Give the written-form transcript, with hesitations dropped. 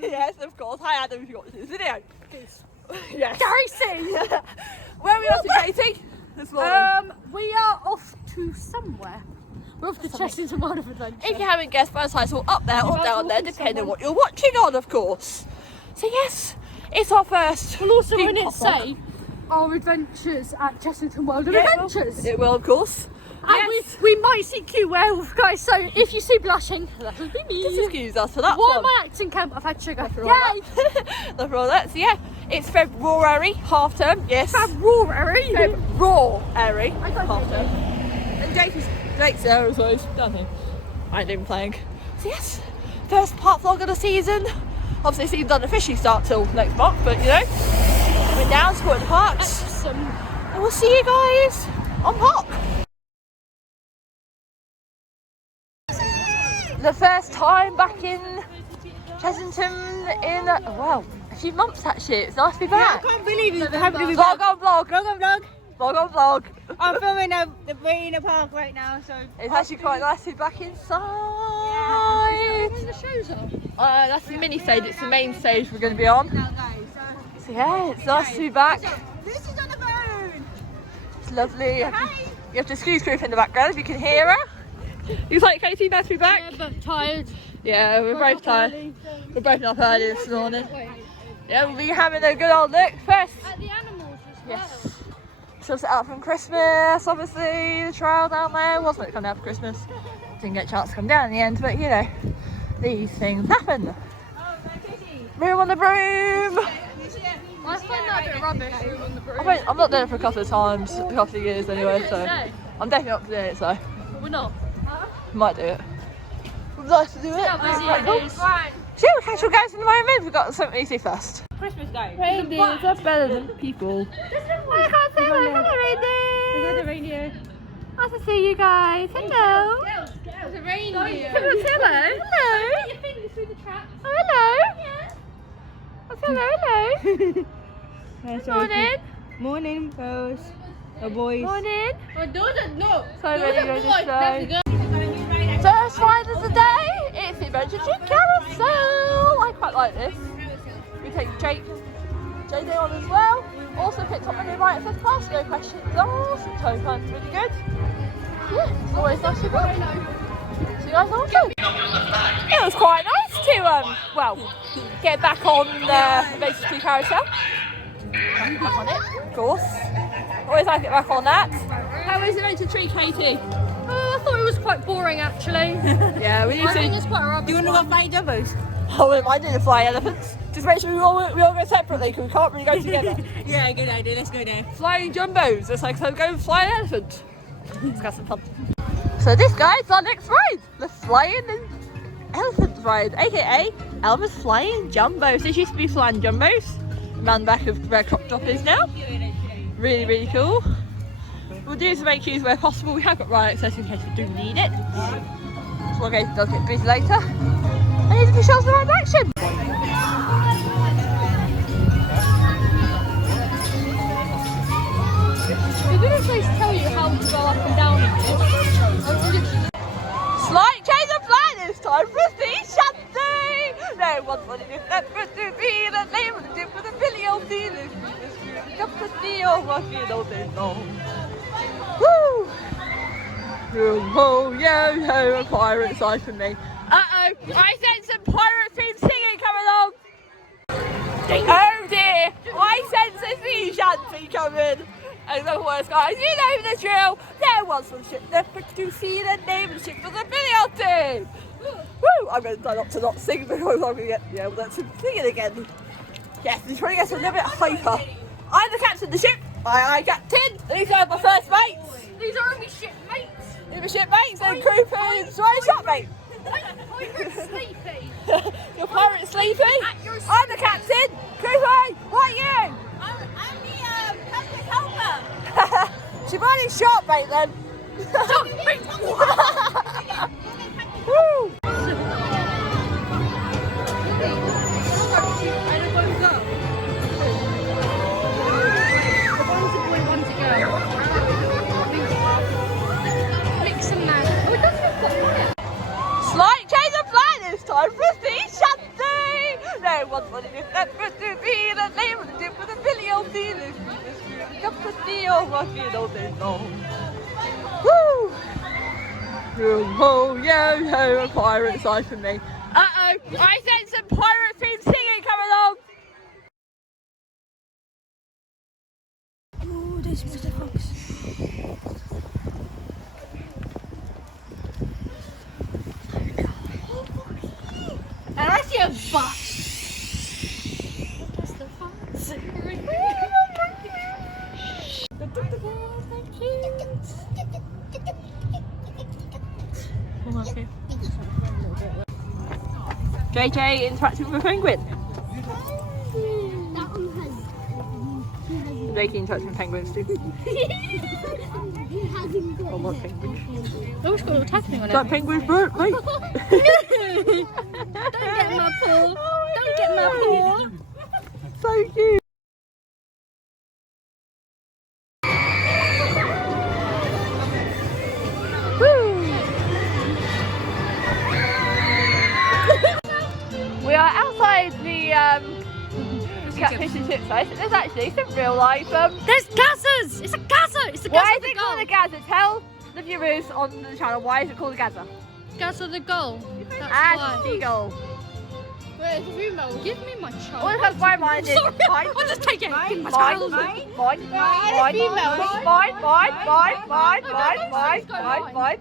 Yes, of course. Hi Adam, if you got this video. Yes. Tracy! Where are we off to, Katie? This morning. We are off to somewhere. We're off to Chessington World of Adventure. If you haven't guessed by the title, up there or down there, depending on what you're watching on, of course. So yes, it's our first. We'll also in it say our adventures at Chessington World of Adventures. It will, of course. And yes. we might see cute werewolf guys, so if you see blushing, that will be me. Just excuse us for that. Why am I acting camp? I've had sugar. Yay! Nothing wrong with that. So yeah, it's Febroarary Half Term. Yes. Febroarary. Febroarary Half Term. And Jake's there as well. Nothing. I ain't even playing. So yes, first part vlog of the season. Obviously, the season doesn't officially start till next month, but you know, we're down, supporting the parks. Epsom. And we'll see you guys on park. The first time back in Chessington in, well, a few months actually. It's nice to be back. I can't believe it. Vlog on vlog. Vlog on vlog. Vlog on vlog. I'm filming we're in a park right now, so It's actually quite nice to be back inside. When the shows are. That's the mini stage. It's the main stage we're going to be on. now guys. So yeah, it's nice to be back. This is on the phone. It's lovely. Hi. You have to excuse Griff in the background if you can hear her. You like Katie? Nice to be back. Yeah, but tired. Yeah, we're both tired. Early. We're both up early this morning. Yeah, we'll be having a good old look first. At the animals as well. Yes. Still set out from Christmas, obviously. The trail down there was meant to come down for Christmas. Didn't get a chance to come down in the end, but you know, these things happen. Room on the broom. I find that a bit rubbish. Room on the broom. I'm not doing it for a couple of times, a couple of years anyway, so I'm definitely up to doing it, so But we're not. might do it. We'd like to do it. How busy it is. See, we'll catch you guys in a moment. We've got something to see first. Christmas Day. Reindeers are better than people. I can't say There's a reindeer. Nice to see you guys. Hello. There's a reindeer. Hello. Hello. Put your fingers through the trap. Oh, hello. Yeah. Hello. Hello. Morning. Morning, girls. The boys. Morning. Oh, those are no. So ready to go this That's day. good. First ride of the day. It's the Adventure Carousel. I quite like this. We take JJ on as well. Also picked up a new ride. It says pass, no questions asked. Toe time's really good. Yeah, it's always nice to go. See you guys on too. It was quite nice to well, get back on the Adventure Carousel. Back on it, of course. Always like to get back on that. How is Adventure Tree, Katie? I thought it was quite boring actually. Yeah, we need I think to. it's quite rubbish. Do you want to go fly jumbos? I wouldn't mind doing the flying elephants. Just make sure we all go separately because we can't really go together. Yeah, good idea. Let's go there. Flying jumbos. It's like so go flying elephant. Let's have some fun. So this guy's our next ride, the flying elephant ride, aka Elmer's Flying Jumbos. This used to be Flying Jumbos. Around the back of where Crop Drop is now. Really, really cool. We'll do some HQs where possible. We have got ride access in case we do need it. So we'll does get busy later. And here's a few shots of live action. They didn't actually tell you how to go up and down in this. Slight change of plan this time for sea shanty. No one's running if that would be the name of the dip with a million dealers. Cup of tea or walking all day long. Woo! Oh, yo, yo, a pirate side for me. Uh-oh, I sense some pirate themed singing coming along. Oh dear, I sense a sea shanty coming. And the worst guys, you know the drill. There was some ship left to see the name of the ship was a million team. Woo! I'm going to try not to not sing because I'm going to get, yeah, well, let's sing it again. Yes, this probably gets a little bit hyper. I'm the captain of the ship. Aye, captain. These are my first mates. These are only shipmates. These are shipmates and crew friends. Right, shopmate. I'm sleepy. You're pirate sleepy. I'm the captain. Crew friend. What are you? I'm the captain helper. She might be shopmate then. Woo! Slight change of plan this time for sea shanty. what would it ever to be? The name of the ship with a billion dealers. Cup of tea over here all day long. Woo! Oh, yeah, a pirate side for me. Uh-oh, I sense some pirate themed singing coming along. Oh, there's Mr. Fox. And I see a bus. That's the fox. JJ interacting with a penguin. JK interacting with penguins too. I want penguins. Oh, it's got a little tapping on it. That penguin's burnt, mate. Don't get my paw. Don't get my paw. So cute. We are outside the catfish and chips place. There's actually some real life. There's gazzers. It's a gazzer. It's a Why gazzer is the it called a gull. gazza? Tell the viewers on the channel why is it called a gazza? Gazzer the gull. That's And why. seagull. Where's the female? Give me my child. All because my mind is Sorry, mine. I'll just take it. Give me my Mine, child. mine, mine, mine, mine, mine, mine, mine, mine, mine, mine, mine.